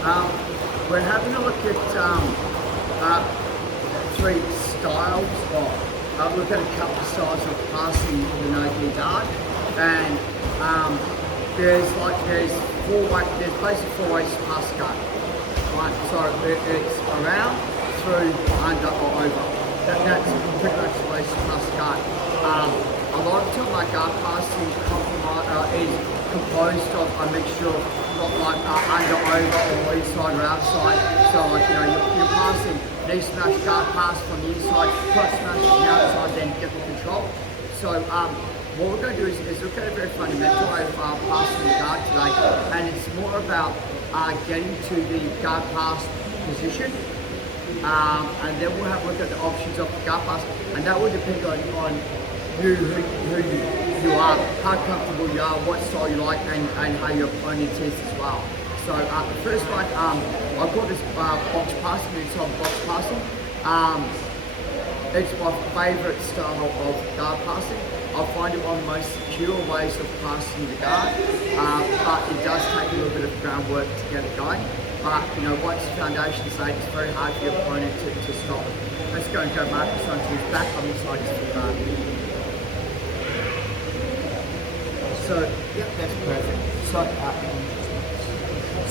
Um, we're having a look at three styles. We've got a couple of styles of passing the no-gear dart, and there's basically four ways to pass a dart. Right, so it's around, through, under, or over. That's pretty much the way to pass a dart. A lot of the time, like dart passing is composed of a mixture of under, over, or inside or outside. So like, you're passing knee smash, dart pass from the inside, cross smash from the outside, then get the control. So what we're going to do is look at a very fundamental way of passing the dart today, and it's more about getting to the dart pass position. And then we'll have a look at the options of the dart pass, and that will depend on who you are, how comfortable you are, what style you like, and how your opponent is as well. So the first one, I call this box passing, it's on box passing. It's my favourite style of dart passing. I find it one of the most secure ways of passing the dart, but it does take a little bit of groundwork to get it going. But once the foundation's laid, it's very hard for your opponent to stop it. Let's go and go Marcus onto his back on the side of the dart. So, yep, that's perfect.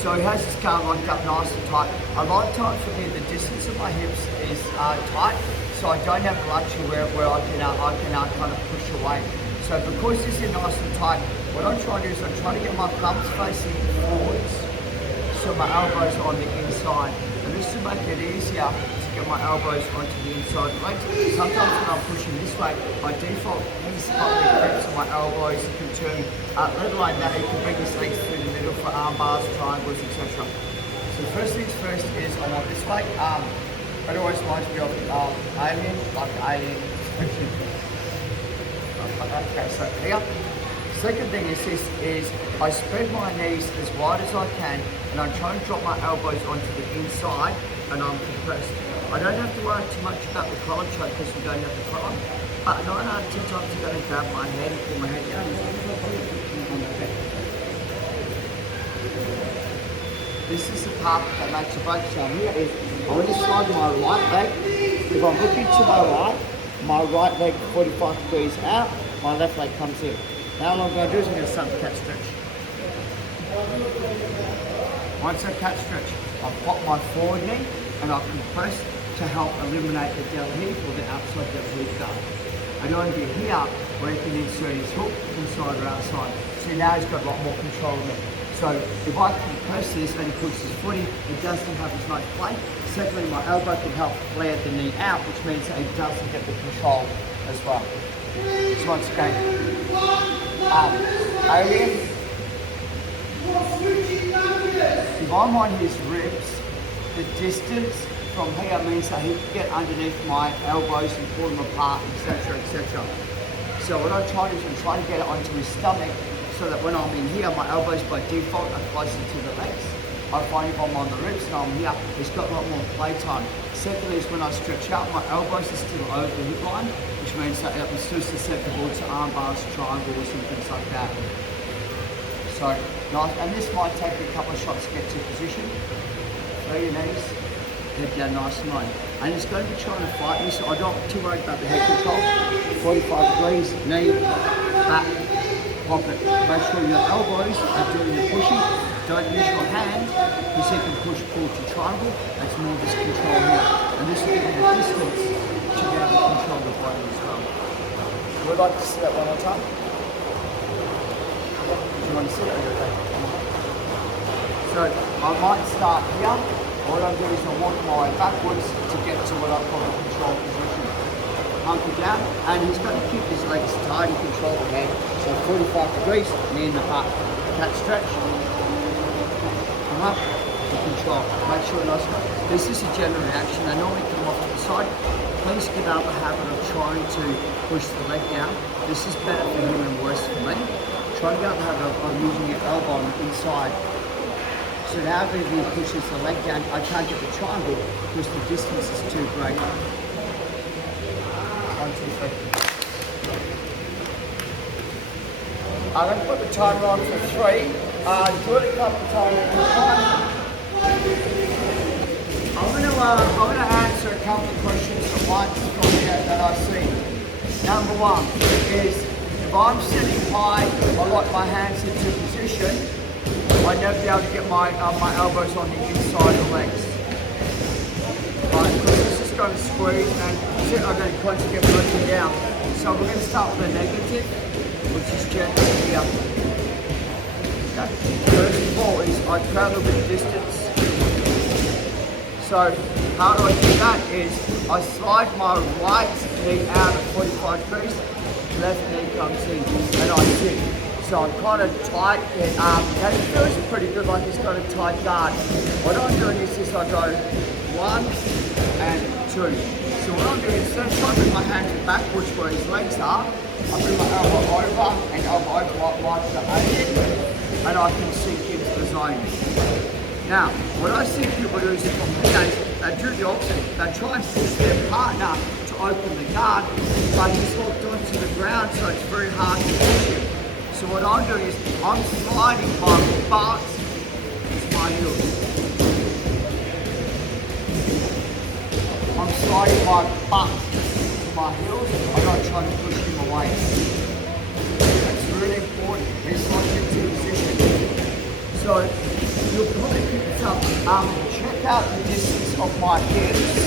So he has his car locked up nice and tight. A lot of times for me, the distance of my hips is tight, so I don't have the luxury where I can kind of push away. So because this is nice and tight, what I'm trying to do is I'm trying to get my thumbs facing forwards, so my elbows are on the inside. And this will make it easier to get my elbows onto the inside legs. Sometimes when I'm pushing this way, by default, he's got the grips on my elbows, you can turn, let alone that, you can bring his legs through the middle for arm bars, triangles, etc. So first things first is I want this way. It always reminds me of Alien, like Alien. Okay, so here. Second thing is I spread my knees as wide as I can, and I'm trying to drop my elbows onto the inside, and I'm compressed. I don't have to worry too much about the collar choke because we don't have the collar, but 9 out of 10 times you're going to grab my head and pull my head down. This is the part that makes a break sound. Here is, I want to slide my right leg. If I'm looking to my right leg 45 degrees out, my left leg comes in. Now what I'm going to do is I'm going to start the cat stretch. Once I cat stretch, I'll pop my forward knee and I'll compress to help eliminate the del heave or the outside del heave guard. And over here, where he can insert his hook inside or outside. See, now he's got a lot more control of it. So if I compress this and he puts his footy, it doesn't have as much play. Secondly, my elbow can help flare the knee out, which means that it doesn't get the control as well. So once again, Alien, if I'm on his ribs, the distance from here means that he can get underneath my elbows and pull them apart, etc, etc. So what I try to do is I'm trying to get it onto his stomach so that when I'm in here, my elbows by default are closer to the legs. I find if I'm on the ribs and I'm here, it's got a lot more play time. Secondly is when I stretch out, my elbows are still over the hip line, which means that I'm still susceptible to arm bars, triangles and things like that. So, nice, and this might take a couple of shots to get to position. Throw your knees, head down nice and low. And it's going to be trying to fight me, so I'm not too worried about the head control. 45 degrees, knee, back, pop it. Make sure your elbows are doing the pushing. Don't use your hand, because you can push, pull to triangle. That's more this control here. And this will give you the distance to be able to control the body as well. Would like to see that one more time? Do you want to see it? Okay. So I might start here. What I'll do is I'll walk my way backwards to get to what I call the control position. Hunker down, and he's going to keep his legs tight and control the head. So 45 degrees, knee in the butt. Cat stretch. Come up to control. Make sure nice. This is a general reaction. They normally come off to the side. Please get out the habit of trying to push the leg down. This is better for him and worse for me. Try to get out the habit of using your elbow on the inside. So now if he pushes the leg down, I can't get the triangle because the distance is too great. 1, 2, 3. I'm going to put the timer on for 3. Do it a couple of times. I'm going to answer a couple of questions at once from here that I see. Number one is, if I'm sitting high, I like my hands into position, I never be able to get my elbows on the inside of the legs. Right, because this is going to squeeze and I'm going to constantly get broken down. So we're going to start with a negative, which is gentle here. Okay. First of all is I travel with distance. So how do I do that is I slide my right knee out at 45 degrees, left knee comes in and I sit. So I'm kind of tight and it feels pretty good, like it's got a tight guard. What I'm doing is I go 1 and 2. So what I'm doing is instead of trying to bring my hands backwards where his legs are, I bring my elbow over and elbow over like the alien, and I can sink into the zone. Now, what I see people do is from here, they do the opposite. They try and push their partner to open the guard, but he's locked onto the ground, so it's very hard to push him. So what I'm doing is I'm sliding my butt to my heels. I'm sliding my butt to my heels. I'm not trying to push him away. That's really important. It's not into position. So you'll probably pick this up. Check out the distance of my hips.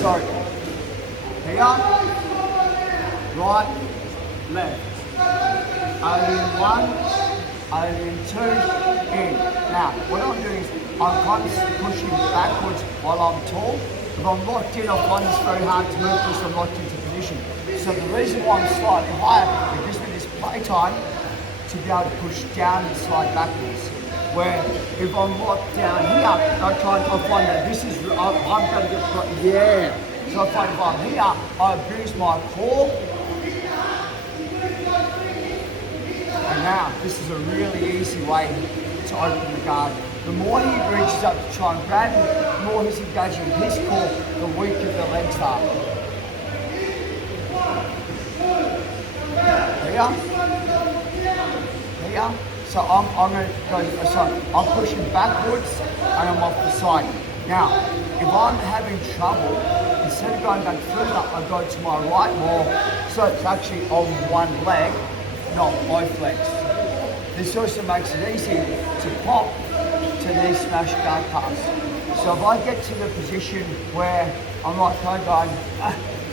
Sorry. Here, right, left. Alien 1, alien 2, in. Now, what I'm doing is I'm constantly pushing backwards while I'm tall. If I'm locked in, I find this very hard to move because I'm locked into position. So the reason why I'm slightly higher, it gives me this playtime to be able to push down and slide backwards. Where if I'm locked down here, I find that this is, I'm going to get, yeah. So I find if I'm here, I abuse my core. And now, this is a really easy way to open the guard. The more he reaches up to try and grab him, the more he's engaging his core, the weaker the legs are. Here. So I'm going to go, sorry, I'm pushing backwards and I'm off the side. Now, if I'm having trouble, instead of going back further, I go to my right more, so it's actually on one leg, not both legs. This also makes it easy to pop to knee smash guard pass. So if I get to the position where I'm like kind of going,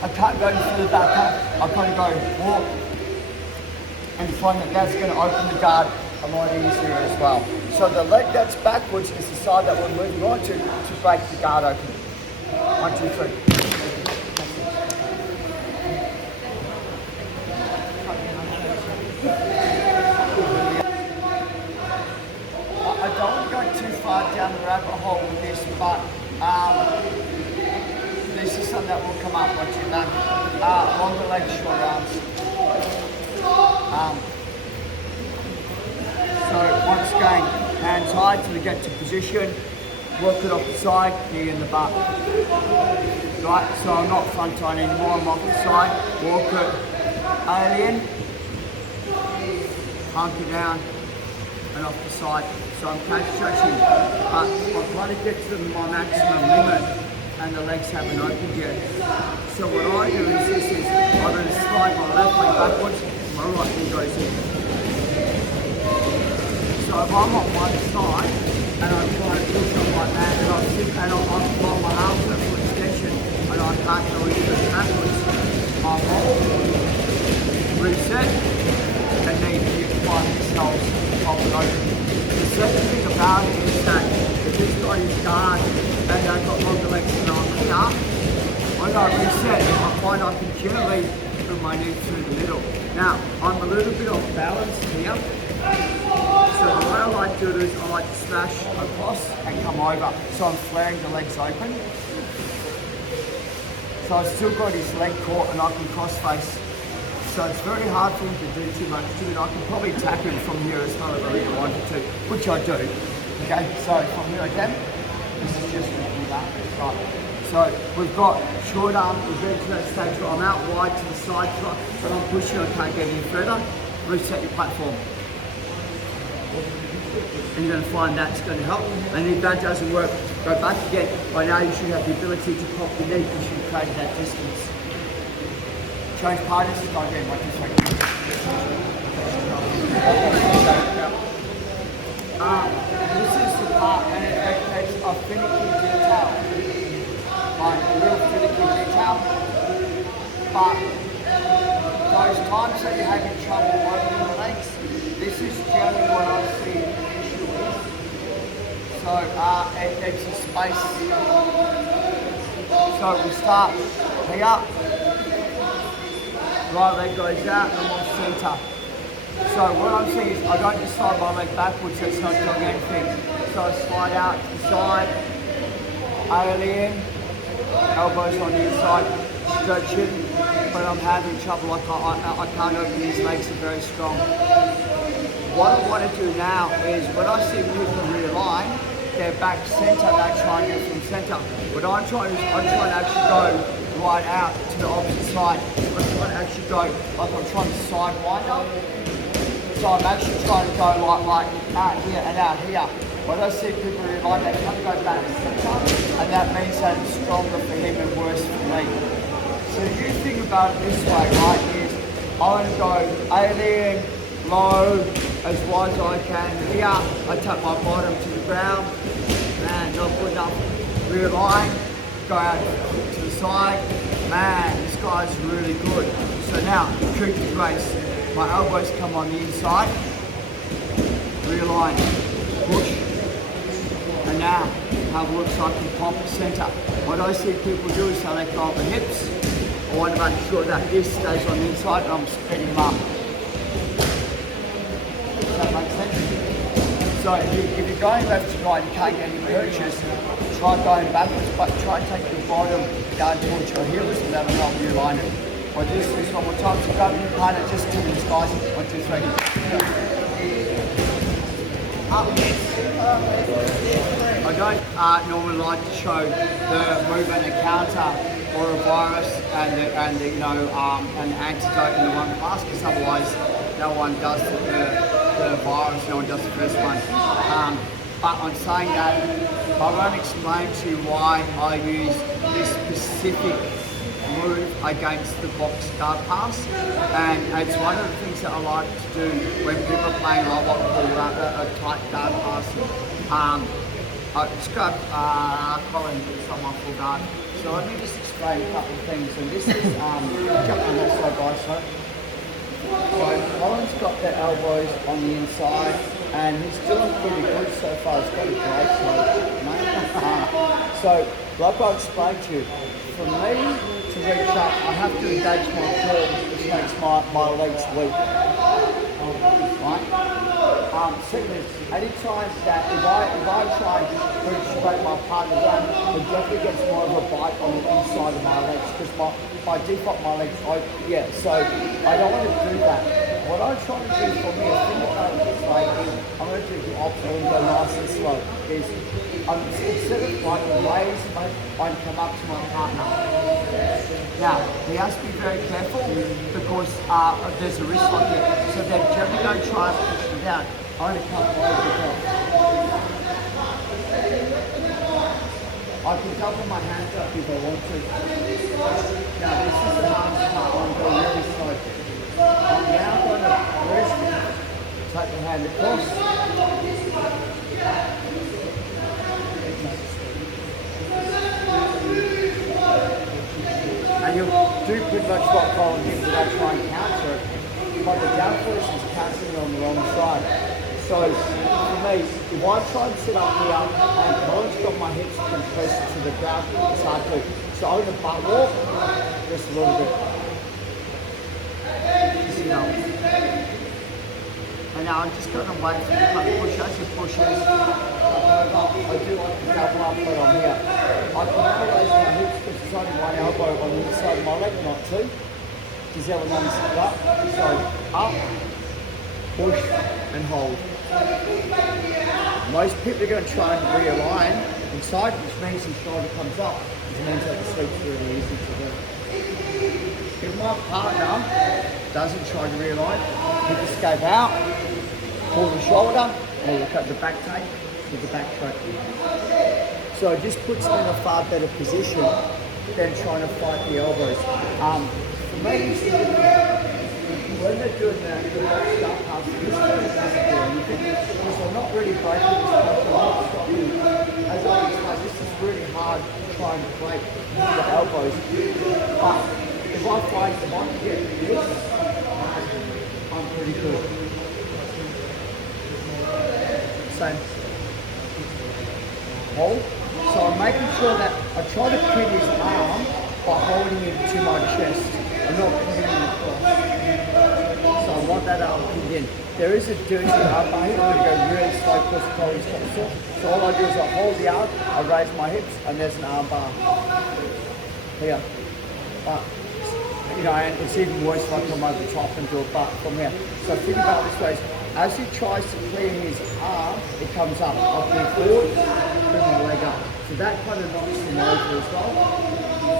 I can't go any further back, I kind of go walk, and find that that's going to open the guard a lot easier as well. So the leg that's backwards is the side that we're moving on to break the guard open. 1, 2, 3. I don't want to go too far down the rabbit hole with this, but this is something that will come up once you're back. Longer legs, short arms. So once again, hands high till we get to position, work it off the side, knee in the butt. Right, so I'm not front on anymore, I'm off the side, walk it, alien, hunker down, and off the side. So I'm catch stretching, but I'm trying to get to my maximum limit, and the legs haven't opened yet. So what I do is I'm going to slide my left leg backwards, my right knee goes in. So if I'm on one side and I'm trying to push up like that and I'm sitting and I've got my arms at full extension and I can't go into it backwards, I'm hold, reset, and then you find yourselves pop it open. The second thing about it is that if he's got his guard and they've got longer legs than I'm here, when I reset, I find I can generally put my knee through the middle. Now, I'm a little bit off balance here. So the way I like to do it is I like to smash across and come over. So I'm flaring the legs open. So I've still got his leg caught and I can cross face. So it's very hard for him to do too much to it. I can probably tackle him from here as well if I really wanted to, which I do. Okay, so from here again, this is just looking back. Right. So we've got short arm, we've been to that stage where I'm out wide to the side, but I'm pushing, I can't get any further. Reset your platform. And you're going to find that's going to help. And if that doesn't work, go back again. By now you should have the ability to pop your knee because you've created that distance. Change partners, go again, like this way. This is the part, and it's a finicky detail. Like a real finicky detail. But those times that you're having trouble opening the legs, this is generally what I see the issue is. So it's a space. So we start here, right leg goes out and I'm on centre. So what I'm saying is I don't just slide my leg backwards, that's not doing anything. So I slide out to the side, alien, elbows on the inside, stretching, but I'm having trouble, like I can't open these legs, are very strong. What I want to do now is, when I see people realign, they're back centre, they try and get from centre. What I'm trying to do is, I'm trying to actually go right out to the opposite side. I'm trying to actually go, like I'm trying to sidewind up. So I'm actually trying to go like out here and out here. When I see people realign, they have to go back to centre, and that means that it's stronger for him and worse for me. So you think about it this way, right, is I want to go alien, low, as wide as I can. Here, I tap my bottom to the ground, man, not good enough. Realign, go out to the side, man, this guy's really good. So now, treat the brace. My elbows come on the inside, realign, push, and now have a look so I can pump the centre. What I see people do is they let go of the hips. I want to make sure that this stays on the inside and I'm spreading them up. Does that make sense? So if you're going left to right, you can't get any purchase, try going backwards, but try and take your bottom down towards your heels and that'll help you align it. I'll do this one more time, so grab your partner just to these guys. 1, 2, 3. Up. I don't normally like to show the movement and counter or a virus and the an antidote in the one class, because otherwise no one does the virus, no one does the first one. But I'm saying that I won't explain to you why I use this specific move against the box guard pass, and it's one of the things that I like to do when people are playing like what we call a tight guard pass. Just grab Colin and someone full guard. So let me just explain a couple of things, and this is jump on that side by side. So Colin's got the elbows on the inside, and he's doing pretty good so far. He's got a great slope, mate. So like I explained to you, for me to reach up, I have to engage my core, which makes my legs weak. Right? Secondly, any times that if I try and reach straight my partner down, it definitely gets more of a bite on the inside of my legs, because by default my legs open. Yeah, so I don't want to do that. What I'm trying to do for me, a thing about this way is I'm going to do the opposite and go nice and slow. Is instead of like raise, I come up to my partner. Now, he has to be very careful because there's a risk like that. So they're generally going to try and push me down. I'm going to come over the top. I can double my hands up if I want to. Now, this is the hardest part. I'm going really slow. I'm now going to rest, take the hand across. And you'll do pretty much what Colin did without trying to counter it. But the down person is countering on the wrong side. So for me, if I try and sit up here and Colin's got my hips compressed to the ground, it's hard to. So I'm going to butt walk just a little bit. And now I'm just going to wait for the kind of push. As it pushes, I do like to double up, but I'm here. I can now raise my hips because it's only one elbow on the inside of my leg, not two. Does everyone sit up? So up, push, and hold. Most people are going to try and realign inside, which means his shoulder comes up, which means that the sleep's really easy to do. If my partner doesn't try to realign, he can escape out, pull the shoulder, or look at the back take with the back choke. So it just puts me in a far better position than trying to fight the elbows. For me, when they're doing that, the box start passing, this doesn't do anything because I'm not really breaking this posture, I'm not stopping. As I explained, this is really hard to try and break the elbows. But if I find someone to get this, I'm pretty good. Same. Hold. So I'm making sure that I try to pin his arm by holding him to my chest and not putting him across. So I want that arm pinned in. There is a dirty arm bar here. I'm going to go really slow because the collar's quite sore. So all I do is I hold the arm, I raise my hips, and there's an arm bar here. But, you know, and it's even worse if I come over the top and do a butt from here. So think about it this way. As he tries to clear his arm, it comes up. I'll move forward, bring my leg up. So that kind of knocks him over as well.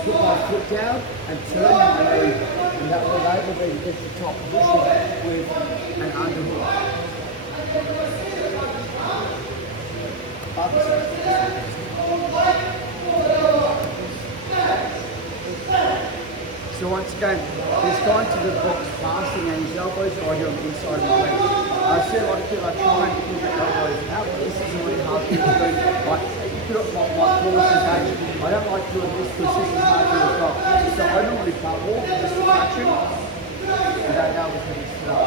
Put my foot down and turn my knee, and that will enable me to get the top position with an underhook. So once again, he's gone to the box passing and his elbows are here on the inside of my leg. I see a lot of people are trying to keep the elbows out, but this is really hard to do. Like, you put up my courses, I don't like doing this because this is hard to do as well. So I normally butt walk, just to catch him, and then now we're going to sit up.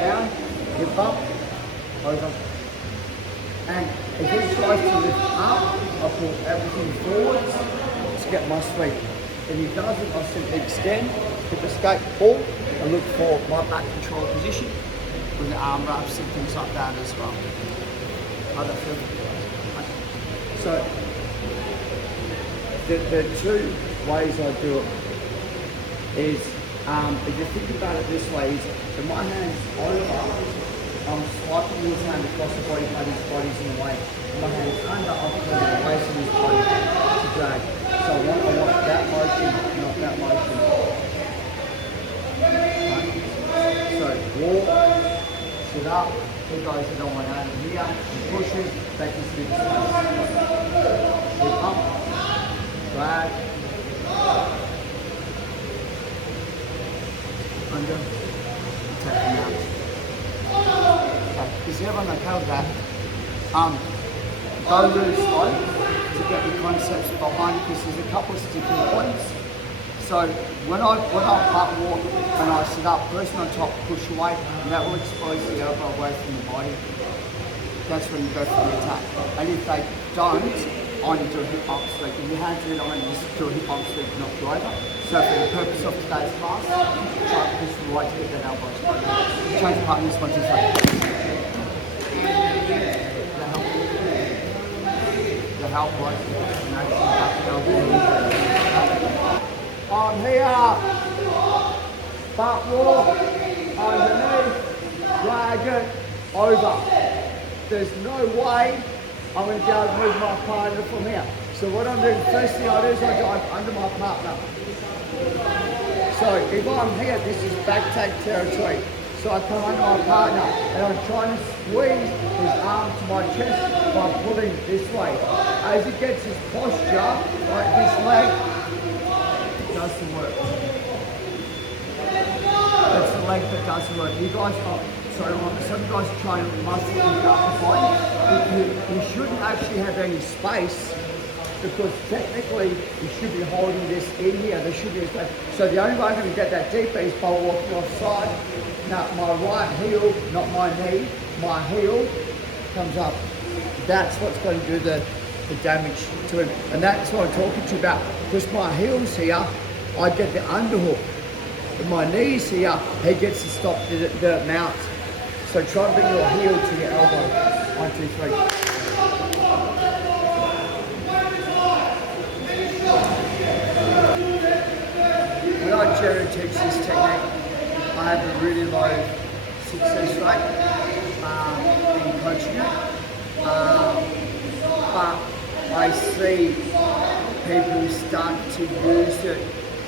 Down, hip up, over. And if he tries to lift up, I pull everything forwards to get my sweep. If he doesn't, I simply extend, hip escape, pull, and look for my back control position with the arm wraps and things like that as well. How that feel? So the two ways I do it is, if you think about it this way, is if my hand's over, I'm swiping his hand across the body, but his body's in the way. My hand's under, I'm pulling away from his body to drag. So I want that motion, not that motion. So walk, sit up, he goes it on my hand here, he pushes, back into the space. Hip up, drag, under, tap him out. Is everyone okay with that? Go really slow to get the concepts behind it because there's a couple of sticking points. So when I butt walk and I sit up, person on top push away, and that will expose the elbow away from the body. That's when you go for the attack. And if they don't, I need to do a hip hop sweep. If your hands are in, I need to do a hip hop sweep to knock you over. So for the purpose of today's class, try to push the right to get that elbow straight. Change the partner, this one to the help right. I'm here. Butt walk. Underneath. Drag it. Over. There's no way I'm going to be able to move my partner from here. So what I'm doing, first thing I do is I dive under my partner. So if I'm here, this is back take territory. So I come under my partner and I'm trying to squeeze his arm to my chest by pulling this way. As he gets his posture, like this leg, it doesn't work. That's the leg that doesn't work. You guys are, some guys try and muscle and justify. You shouldn't actually have any space because technically you should be holding this in here. There should be a space. So the only way I'm going to get that deeper is by walking offside. Now my right heel, not my knee, my heel comes up. That's what's going to do the damage to him. And that's what I'm talking to you about. Because my heel's here, I get the underhook. With my knees here, he gets to stop the mount. So try and bring your heel to your elbow. 1, 2, 3. When I generally teach this technique, I have a really low success rate in coaching it. But I see people start to use it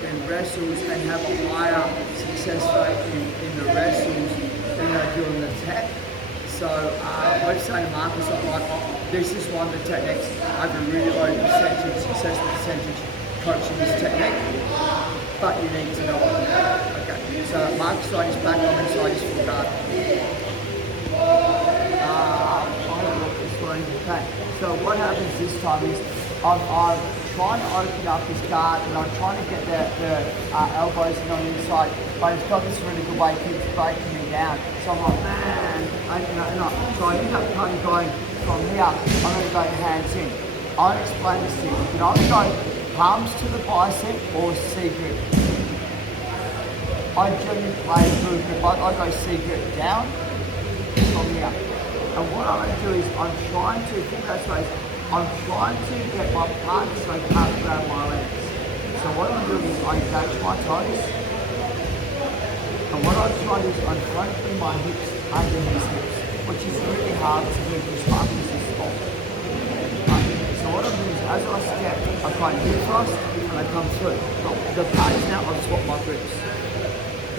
in wrestles and have a higher success rate in the wrestles than they do in the tech. So I'd say to Marcus, this is one of the techniques I have a really low percentage, success percentage coaching this technique, but you need to know it. Okay, so Marcus side is back on inside his full guard. Okay, so what happens this time is I'm trying to open up his guard and I'm trying to get the elbows in on the inside, but it's got this really good way, it keeps breaking me down. So I'm like, man, so I end up kind of going from here, I'm going to go hands in. I'll explain this to you. You can either go palms to the bicep or C grip. I generally play blue grip, I go C grip down from here. And what I'm going to do is I'm trying to get my partner so they can't grab my legs. So what I'm doing is I engage my toes. And what I'm trying to do is I'm trying to bring my hips under his hips, which is really hard to do because Marcus is small. So what I'm doing is as I step, I kind of hip thrust and I come through. The part is now I've swapped my grips.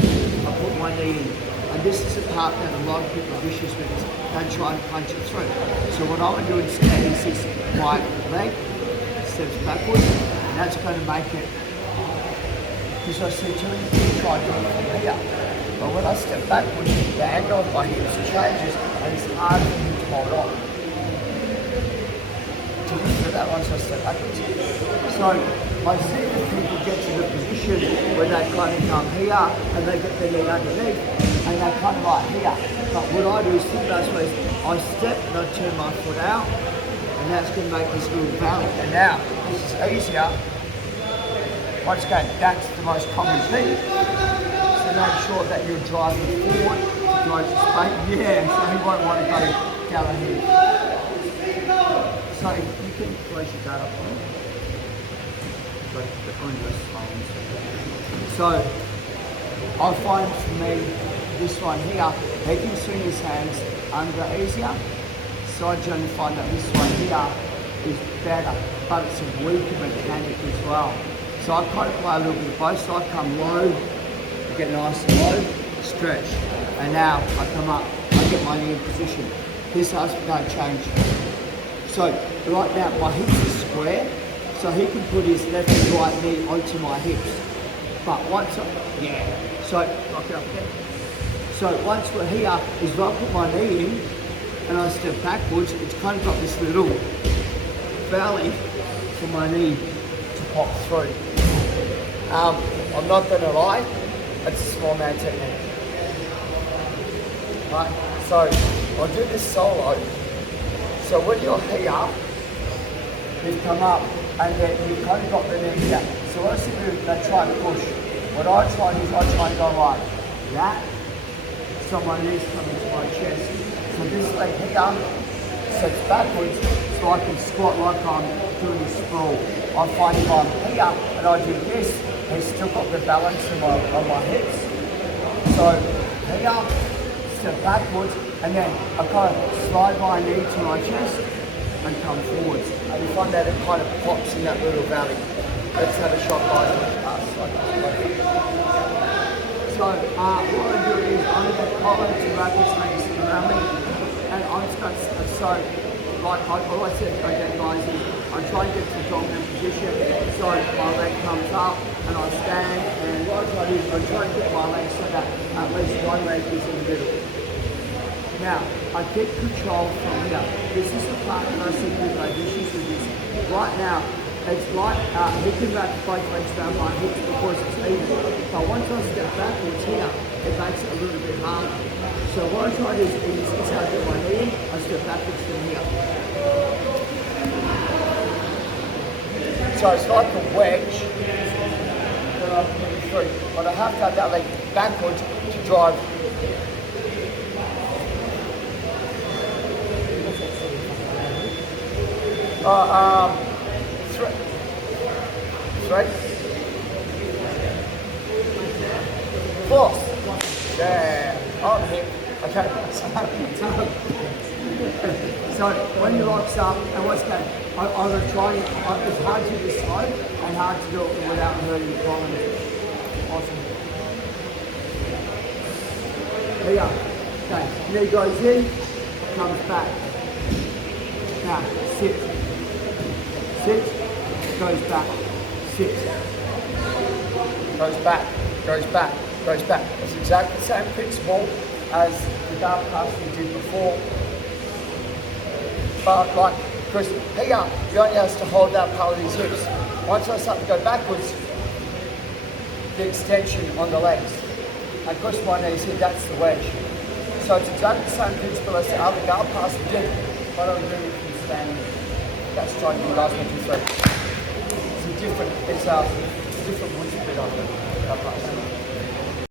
I put my knee in. And this is a part that a lot of people are vicious with, is they try and punch it through. So what I'm going to do instead is my leg steps backwards, and that's going to make it, because I see too many people try to do it from here. But when I step backwards, the angle of my hips changes, and it's hard for me to hold on. To do that once I step backwards. So I see that people get to the position where they kind of come here, and they get their leg underneath. And they kind of like here. But what I do is think those ways, I step and I turn my foot out, and that's going to make this little valley. And now, this is easier. Once again, that's the most common thing. So make sure that you're driving forward, drive straight. Yeah, so you won't want to go down here. So you can close your guard up on it. So I find for me, this one here, he can swing his hands under easier. So I generally find that this one here is better, but it's a weaker mechanic as well. So I kind of play a little bit of both. So I come low, get nice and low, stretch. And now I come up, I get my knee in position. This has don't change. So right now my hips are square, so he can put his left and right knee onto my hips. But once so lock it up again. So once we're here, is if I put my knee in and I step backwards, it's kind of got this little valley for my knee to pop through. I'm not going to lie, it's a small man technique. Right, so I'll do this solo. So when you're here, you come up and then you've kind of got the knee here. So what I do is I try and push. What I try to do is I try and go like that. So my knees come into my chest. So this leg here sets backwards so I can squat like I'm doing a sprawl. I find if I'm here and I do this, he's still got the balance on my hips. So here, step backwards, and then I kind of slide my knee to my chest and come forwards. And you find that it kind of pops in that little valley. Let's have a shot, guys. So what I do is I'm going to collar to wrap his legs around me, and I'm just going to, so like all I said again, guys, is I try and get to the dominant position, so my leg comes up and I stand, and what I try to do is I try to get my leg so that at least one leg is in the middle. Now, I get control from here. This is the part that I see people have issues with this. Right now, it's like he can wrap both legs around my hips because it's even. But once I step backwards here, it makes it a little bit harder. So what I try to do is how I get my knee in, I step backwards from here. So it's like a wedge that I'm putting through. But I have to have that leg backwards to drive. Three, fourth. Yeah, on hip. Okay. So when he locks up, and what's going, I'm going to try. It's hard to decide. and hard to do it without hurting the column. Awesome. Here, okay, knee goes in, comes back. Now, sit. Sit, goes back, sit. Goes back, goes back, goes back. It's exactly the same principle as the dark pass we did before. But like, because here, you only have to hold that part of his hips. Once I start to go backwards, the extension on the legs. And push my knees here, that's the wedge. So it's exactly the same principle as the other guard pass we did, but I'm doing it from standing. That's trying to do last 1, 2, 3. It's a different wood split on the guard pass.